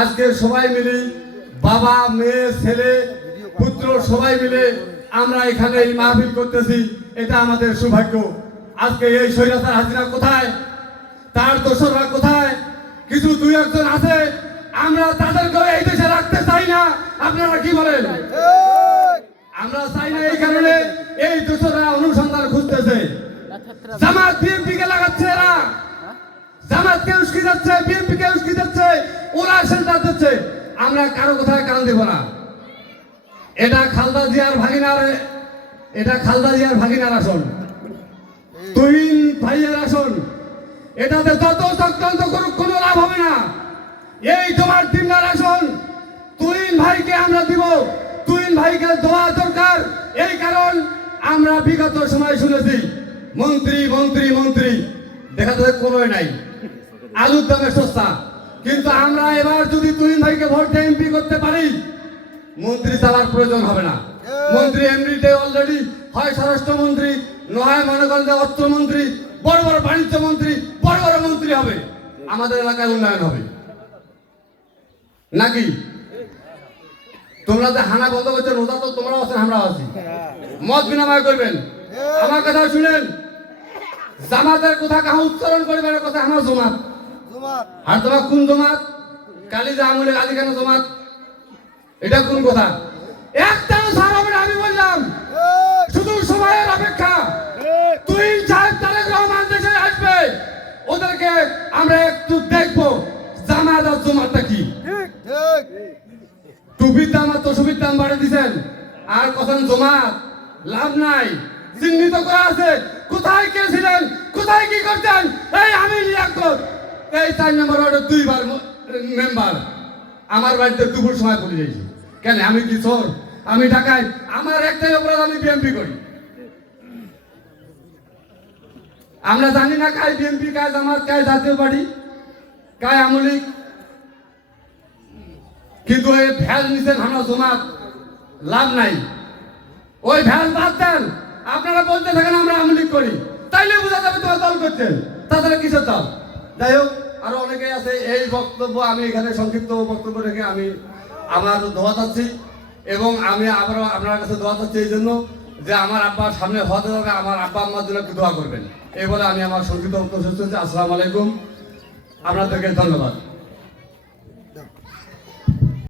আজকে সবাই মিলে বাবা, মেয়ে, ছেলে, পুত্র সবাই মিলে আমরা এখানে এই মাহফিল করতেছি। এটা আমাদের সৌভাগ্য। আজকে এই স্বৈরাচার হাজিরা কোথায়? তার দোসররা কোথায়? কিছু দুই একজন আছে। আমরা তাদেরকে এই দেশে রাখতে চাই না। আপনারা কি বলেন? আমরা চাই না এই কারণে এই দোষরা অনুসন্ধান খুঁজতেছে। জামাত বিএনপি কে লাগাচ্ছে এরা। জামাত কে যাচ্ছে বিএনপি কে ওরা সেন্টার দিচ্ছে। আমরা কারও কোথায় কান দেব না। এটা খালদা জিয়ার ভাগিনার, এটা খালদা জিয়ার ভাগিনার আসন। ভাইয়ের আসন। এটাতে চক্রান্ত লাভ হবে না। এই তোমার আসন। ভাইকে আমরা দিব। ভাইকে দেওয়া দরকার। এই কারণ আমরা বিগত সময় শুনেছি। মন্ত্রী মন্ত্রী মন্ত্রী। দেখা যাচ্ছে কোনোই নাই। আলুর দামে সস্তা। কিন্তু আমরা এবার যদি তুহিন ভাইকে ভোট দিয়ে এমপি করতে পারি মন্ত্রী চাওয়ার প্রয়োজন হবে না। মন্ত্রী এমনিতে অলরেডি হয় স্বরাষ্ট্রমন্ত্রী নয় মনে করেন যে অর্থমন্ত্রী বড় বড় বাণিজ্য মন্ত্রী বড় বড় মন্ত্রী হবে। আমাদের এলাকায় উন্নয়ন হবে। নাকি? তোমরা যে হানা বন্ধ করছ রোজা তো তোমরাও আছেন আমরাও আছি। মত বিনিময় করবেন। আমার কথা শুনেন। জামাতের কথা কাহা উচ্চারণ করবেন কথা আমার জমাত। আর তোমার কোন জমাত? কালি যে আমলে আলি কেন জমাত? এটা কোন কথা? একটাও সার হবে না আমি বললাম। শুধু সময়ের অপেক্ষা। তুই সাহেব তারেক রহমান দেশে আসবে ওদেরকে আমরা একটু দেখব। জামাত আর জমাতটা কি? টুপির দাম আর তসবির দাম বাড়িয়ে দিছেন। আর কথা জমাত লাভ নাই। চিহ্নিত করা আছে। কোথায় কে ছিলেন? কোথায় কি করতেন? এই আমি লিয়াকত এই চার নম্বর ওয়ার্ডের দুইবার মেম্বার। আমার বাড়িতে দুপুর সময় পড়ে যাইছি কেন? আমি কি চোর? আমি ঢাকায় আমার একটাই অপরাধ, আমি বিএমপি করি। আমরা জানি না কায় বিএমপি কায় জামাত কায় জাতীয় পার্টি কায় আমলিক কিন্তু এই ভ্যাল নিছেন আমরা জমাত, লাভ নাই। ওই ভ্যাল বাদ দেন। আপনারা বলতে থাকেন আমরা আমলিক করি। তাইলে বোঝা যাবে তোমার দল করছেন। তাছাড়া কিসের দল? যাই হোক। আরও অনেকে আছে, এই বক্তব্য আমি এখানে সংক্ষিপ্ত বক্তব্য রেখে আমি আমার দোয়া চাচ্ছি এবং আমি আবারও আপনার কাছে দোয়া চাচ্ছি এই জন্য যে আমার আব্বার সামনে হতে হবে, আমার আব্বা আম্মার জন্য একটু দোয়া করবেন। এই বলে আমি আমার সংক্ষিপ্ত বক্তব্য শেষ করছি। আসসালামু আলাইকুম। আপনাদেরকে ধন্যবাদ।